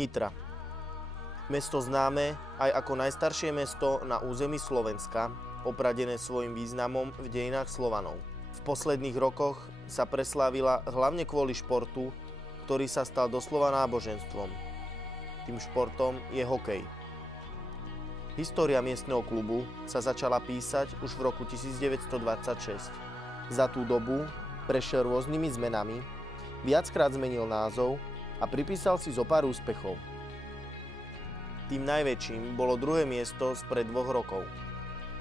Nitra. Mesto známe aj ako najstaršie mesto na území Slovenska, opradené svojim významom v dejinách Slovanov. V posledných rokoch sa preslávila hlavne kvôli športu, ktorý sa stal doslova náboženstvom. Tým športom je hokej. História miestneho klubu sa začala písať už v roku 1926. Za tú dobu prešiel rôznymi zmenami, viackrát zmenil názov a pripísal si zo pár úspechov. Tým najväčším bolo druhé miesto spred 2 rokov.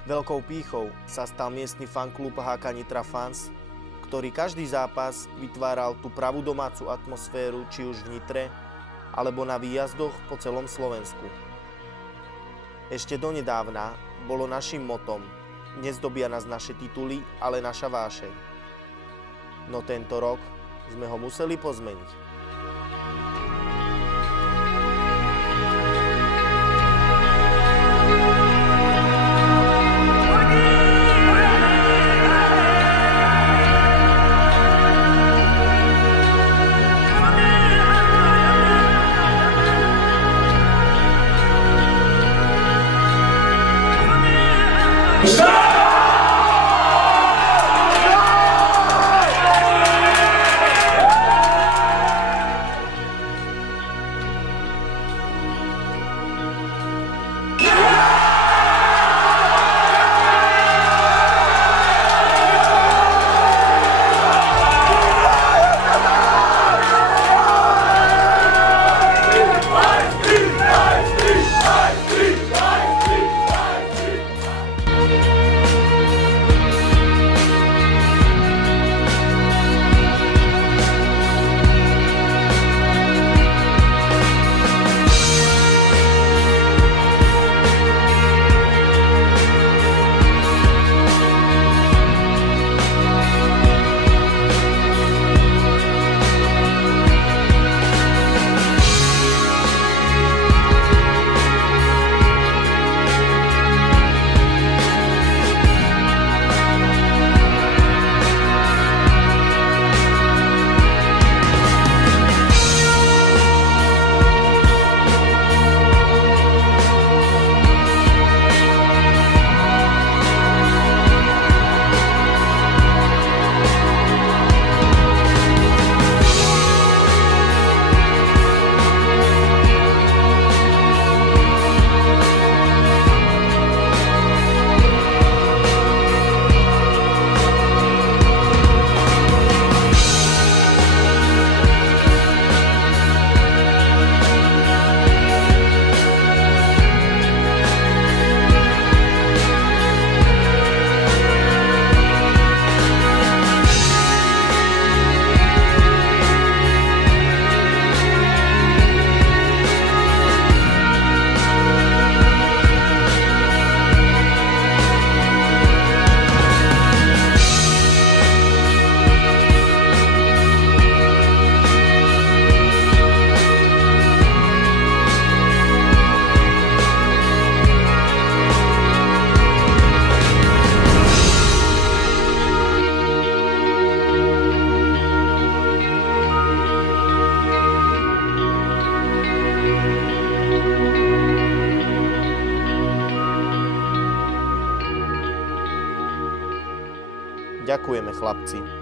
Veľkou pýchou sa stal miestny fanklub HK Nitra Fans, ktorý každý zápas vytváral tú pravú domácu atmosféru, či už v Nitre, alebo na výjazdoch po celom Slovensku. Ešte donedávna bolo naším motom: nezdobia nás naše tituly, ale naša vášeň. No tento rok sme ho museli pozmeniť. Ďakujeme, chlapci.